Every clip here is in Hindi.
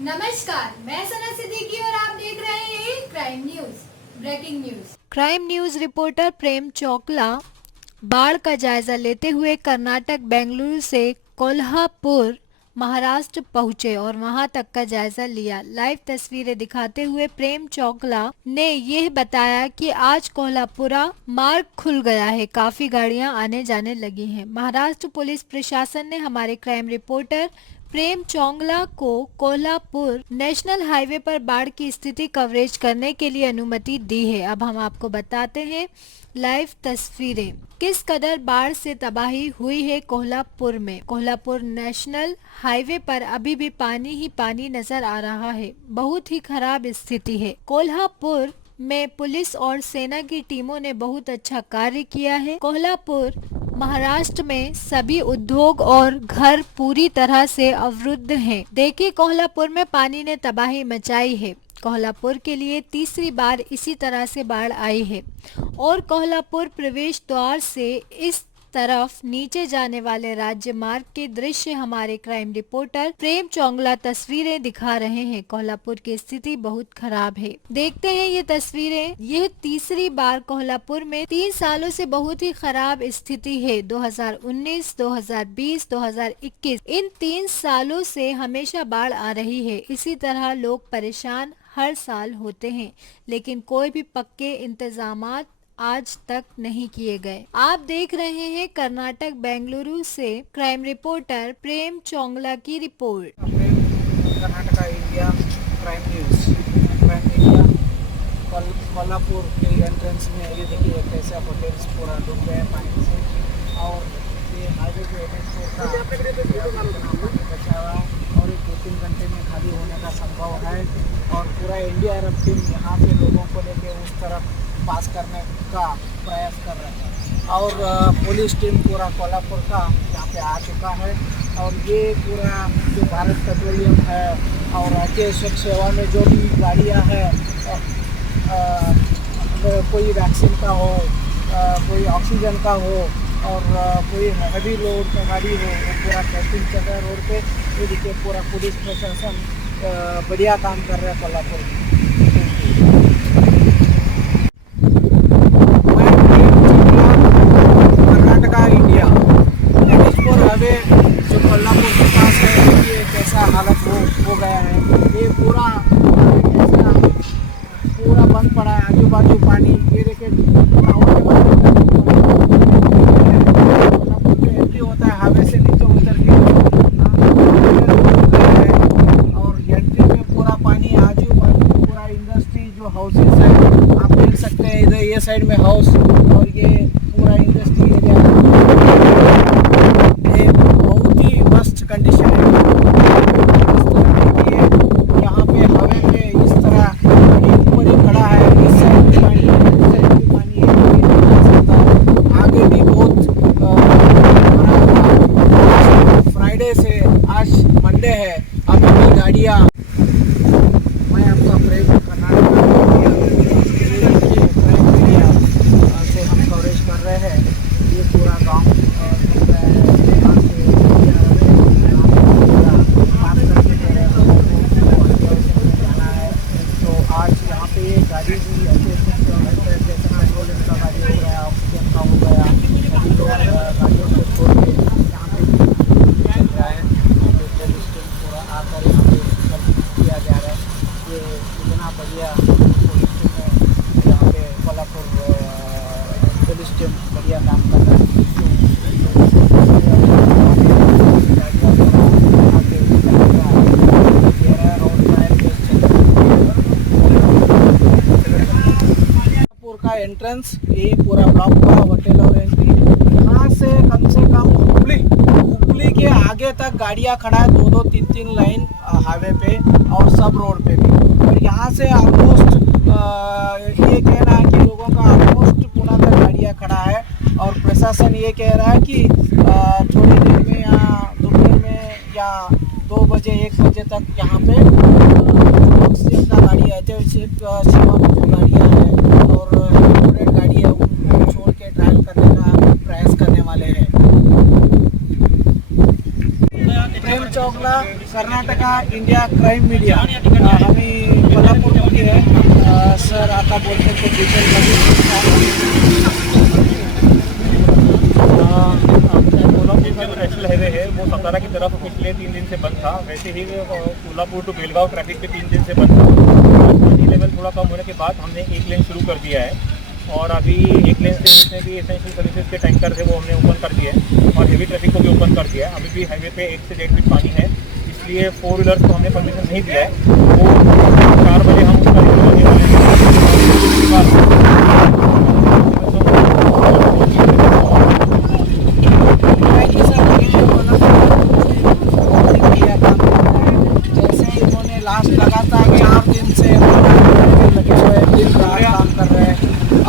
नमस्कार, मैं सना सिद्दीकी और आप देख रहे हैं crime news. Breaking news. Crime news reporter Prem Chokla बाढ़ का जायजा लेते हुए कर्नाटक बेंगलुरु से कोल्हापुर महाराष्ट्र पहुंचे और वहां तक का जायजा लिया। लाइव तस्वीरें दिखाते हुए प्रेम चोकला ने यह बताया कि आज कोल्हापुरा मार्ग खुल गया है, काफी गाड़ियां आने जाने लगी हैं। महाराष्ट्र पुलिस प्रशासन ने हमारे क्राइम रिपोर्टर प्रेम चोंगला को कोल्हापुर नेशनल हाईवे पर बाढ़ की स्थिति कवरेज करने के लिए अनुमति दी है। अब हम आपको बताते हैं लाइव तस्वीरें किस कदर बाढ़ से तबाही हुई है कोल्हापुर में। कोल्हापुर नेशनल हाईवे पर अभी भी पानी ही पानी नजर आ रहा है, बहुत ही खराब स्थिति है। कोल्हापुर में पुलिस और सेना की टीमों ने बहुत अच्छा कार्य किया है। कोल्हापुर महाराष्ट्र में सभी उद्योग और घर पूरी तरह से अवरुद्ध हैं। देखिए, कोल्हापुर में पानी ने तबाही मचाई है। कोल्हापुर के लिए तीसरी बार इसी तरह से बाढ़ आई है और कोल्हापुर प्रवेश द्वार से इस तरफ नीचे जाने वाले राज्य मार्ग के दृश्य हमारे क्राइम रिपोर्टर प्रेम चोंगला तस्वीरें दिखा रहे हैं। कोल्हापुर की स्थिति बहुत खराब है। देखते हैं ये तस्वीरें। यह तीसरी बार कोल्हापुर में 3 सालों से बहुत ही खराब स्थिति है। 2019, 2020, 2021 इन 3 सालों से हमेशा बाढ़ आ रही है। इसी तरह लोग परेशान हर साल होते हैं, लेकिन कोई भी पक्के इंतजामात आज तक नहीं किए गए। आप देख रहे हैं कर्नाटक बेंगलुरु से क्राइम रिपोर्टर प्रेम चोंगला की report. Karnataka India crime news. Crime India Kolhapur के एंट्रेंस में ये देखिए कैसा होटल्स पूरा डूब गए पानी से, और ये हाईवे पे पानी बचा हुआ है और ये 2-3 घंटे में खाली होने का संभव है। और पूरा एनडीआरएफ टीम यहाँ पे लोगों को लेके उस तरफ पास करने का प्रयास कर रहे हैं, और पुलिस टीम पूरा कोल्हापुर का यहाँ पे आ चुका है। और ये पूरा जो भारत पेट्रोलियम है और राज्य स्वच्छ सेवा में जो भी गाड़ियाँ हैं, कोई वैक्सीन का हो, कोई ऑक्सीजन का हो और कोई हैवी लोड का गाड़ी हो, वो पूरा टेस्टिंग चल रहा है रोड पे। ये देखिए पूरा पुलिस प्रशासन बढ़िया काम कर रहा है कोल्हापुर में। कर्नाटका इंडिया NH4 हाईवे जो कोल्हापुर के पास है, ये कैसा हालत हो गया है। ये पूरा बंद पड़ा है, आजू बाजू पानी। ये देखिए एंट्री होता है हाईवे से नीचे उतर के, और एंट्री में पूरा पानी, आजू बाजू पूरा इंडस्ट्री जो हाउसेस है आप देख सकते हैं। इधर ये साइड में हाउस और ये पूरा इंडस्ट्री एरिया, ये बहुत ही वर्स्ट कंडीशन है। यहाँ पे हवे पे इस तरह ऊपर ही खड़ा है, इस साइड भी पानी है, उस साइड भी पानी है, नहीं जा सकता। आगे भी बहुत फ्राइडे से आज मंडे है, अभी भी गाड़ियाँ। मैं आपका प्रेम कर्नाटक से हम कवरेज कर रहे हैं। ये पूरा गाँव जाना है, तो आज यहाँ पे ये गाड़ी भी जैसे पेट्रोल का गाड़ी हो गया, ऑक्सीजन का हो गया, सभी लोग गाड़ियों को छोड़ के यहाँ पे चल रहा है। पुलिस टीम पूरा आकर यहाँ पे किया जा रहा है। ये इतना बढ़िया पुलिस टीम है यहाँ पे, कोल्हापुर पुलिस टीम बढ़िया काम कर रहा है। का एंट्रेंस यही पूरा ब्लॉक हुआ, होटल और एंट्री। यहाँ से कम हुबली के आगे तक गाड़ियाँ खड़ा है, 2-2, 3-3 लाइन हाईवे पे और सब रोड पे भी। और यहाँ से ऑलमोस्ट ये कह रहा है कि लोगों का ऑलमोस्ट पूरा तक गाड़ियाँ खड़ा है, और प्रशासन ये कह रहा है कि थोड़ी देर में या दोपहर में या 2 बजे 1 बजे तक यहाँ पे ऑक्सीजन का गाड़ी है, सेवा की जो गाड़ियाँ हैं और लोडेड गाड़ी है, उनको छोड़ के ड्राइव करने का प्रयास करने वाले हैं। प्रेम चोंगला कर्नाटका इंडिया क्राईम मीडिया आम्ही कोल्हापूरमध्ये आहे सर आता बोलते ते कोल्हापुर का जो नेशनल हाईवे है वो सतारा की तरफ पिछले 3 दिन से बंद था। वैसे ही कोल्हापुर टू बेलगांव ट्रैफिक पे 3 दिन से बंद था। पानी लेवल थोड़ा कम होने के बाद हमने एक लेन शुरू कर दिया है और अभी एक लेन से जितने भी एसेंशियल सर्विसेज के टैंकर थे वो हमने ओपन कर दिए हैं और हेवी ट्रैफिक को भी ओपन कर दिया है। अभी भी हाईवे पे 1 से 1.5 फीट पानी है, इसलिए 4 व्हीलर्स को हमने परमिशन नहीं दिया है। वो 4 बजे हम उसका जैसे इन्होंने लास्ट लगातार 4 दिन से लगे हुए दिन रात काम कर रहे हैं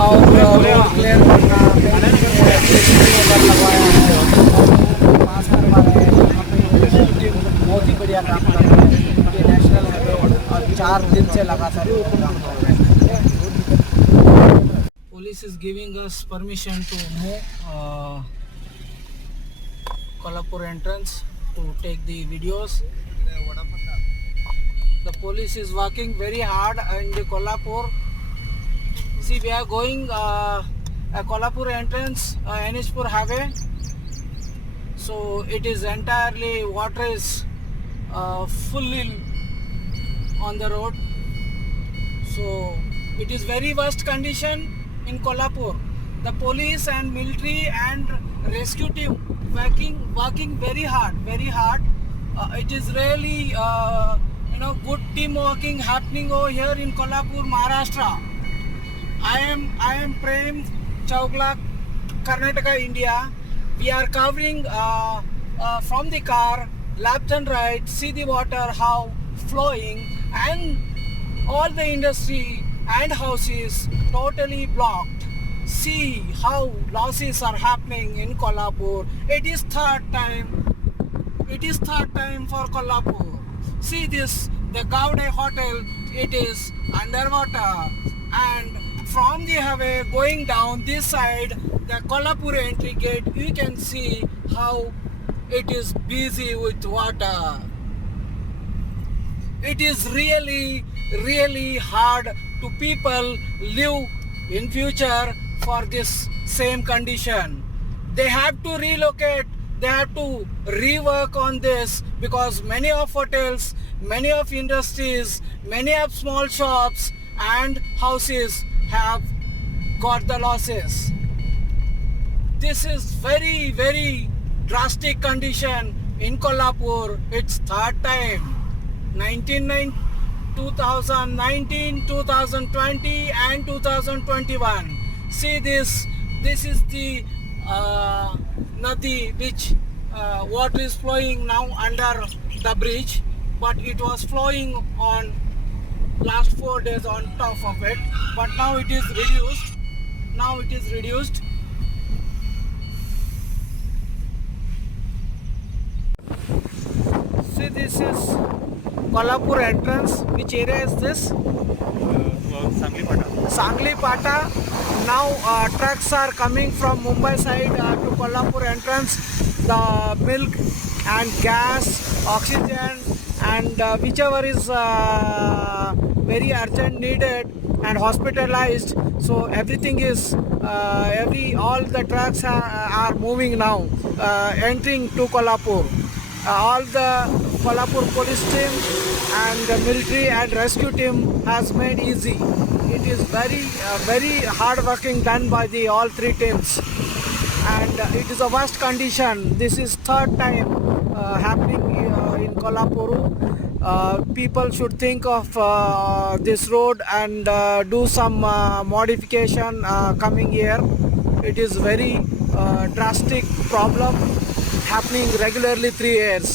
और रोड क्लियर करना लगवाया है, पास करवा रहे हैं। बहुत ही बढ़िया काम कर रहे हैं ये नेशनल हाईवे और 4 दिन से लगातार काम कर रहे हैं। Police is giving us permission to move Kolhapur entrance to take the videos. The police is working very hard in the Kolhapur. See, we are going a Kolhapur entrance, NHpur highway. So it is entirely water is fully on the road. So it is very worst condition in Kolhapur. The police and military and rescue team working very hard. It is really good team working happening over here in Kolhapur, Maharashtra. I am Prem Chokla, Karnataka, India. We are covering from the car left and right. See the water how flowing and all the industry and houses totally blocked. See how losses are happening in Kolhapur. It is third time for Kolhapur. See this, the Gaude Hotel, it is underwater, and from the highway going down this side, the Kolhapur entry gate, you can see how it is busy with water. It is really hard to people live in future for this same condition. They have to relocate, they have to rework on this, because many of hotels, many of industries, many of small shops and houses have got the losses. This is very drastic condition in Kolhapur. It's third time. 2019, 2020 and 2021. See this is the Nadi which water is flowing now under the bridge, but it was flowing on last 4 days on top of it, but now it is reduced. See, this is Kolhapur entrance. Which area is this? Sangli Pata. Now trucks are coming from Mumbai side to Kolhapur entrance. The milk and gas, oxygen and whichever is very urgent needed and hospitalized. So everything is all the trucks are moving now, entering to Kolhapur. All the Kolhapur police team and the military and rescue team has made easy. It is very hard working done by the all 3 teams, and it is a worst condition. This is third time happening in Kolhapur. People should think of this road and do some modification coming here. It is very drastic problem happening regularly 3 years.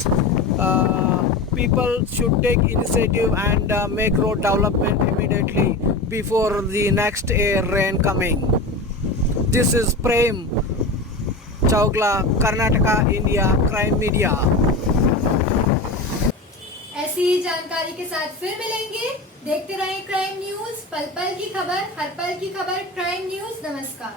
People should take initiative and make road development immediately before the next rain coming. This is Prem Chowgla, Karnataka, India, Crime Media. ऐसी ही जानकारी के साथ फिर मिलेंगे। देखते रहें क्राइम न्यूज, पल पल की खबर, हर पल की खबर। क्राइम न्यूज, नमस्कार।